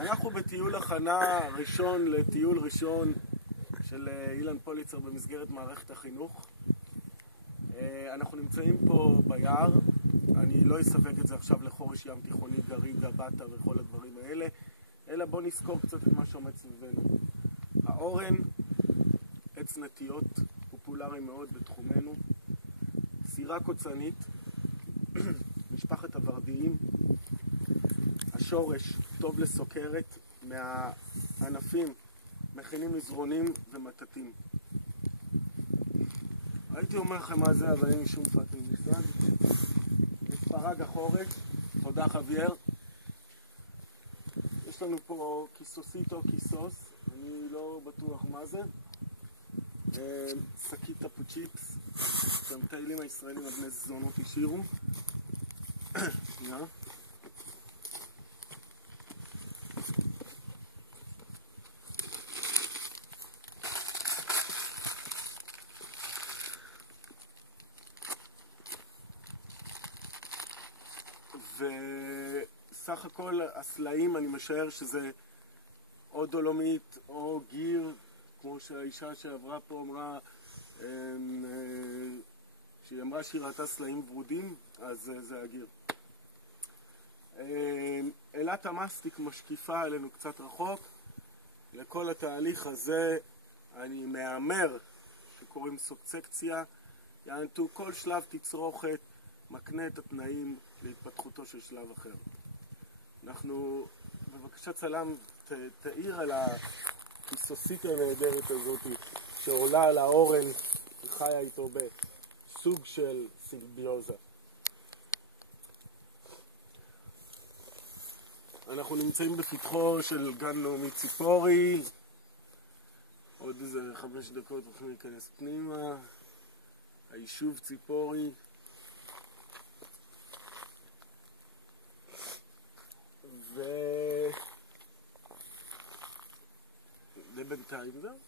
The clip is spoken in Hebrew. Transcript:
אנחנו בטיול הכנה ראשון לטיול ראשון של אילן פוליצר במסגרת מערכת החינוך. אנחנו נמצאים פה ביער. אני לא אסווג את זה עכשיו לחורש ים תיכוני, גרידה, בטה וכל הדברים האלה, אלא בוא נזכור קצת את מה שעומד סביבנו. האורן, עץ נטיות, פופולרי מאוד בתחומנו, סירה קוצנית, משפחת הוורדיים, השורש טוב לסוכרת, מהענפים מכינים מזרונים ומטטים. הייתי אומר לכם מה זה, אבל אין לי שום פרטים מושג. מספרג החורש, תודה חוויאר. יש לנו פה כיסוסיטו כיסוס, אני לא בטוח מה זה. שקית טפוצ'יפס, שהמטיילים הישראלים הבני זונות השאירו. שנייה. וסך הכל הסלעים, אני משער שזה או דולומית או גיר, כמו שהאישה שעברה פה אמרה, שהיא אמרה שהיא ראתה סלעים ורודים, אז זה הגיר. אלת המסטיק משקיפה עלינו קצת רחוק. לכל התהליך הזה אני מאמר שקוראים סוקצקציה, יענתו כל שלב תצרוכת מקנה את התנאים להתפתחותו של שלב אחר. אנחנו, בבקשה צלם, תאיר על הכיסוסית הנהדרת הזאת שעולה על האורן וחיה איתו בסוג של סימביוזה. אנחנו נמצאים בפתחו של גן לאומי ציפורי. עוד איזה 5 דקות אנחנו ניכנס פנימה. היישוב ציפורי. זה בינתיים זהו.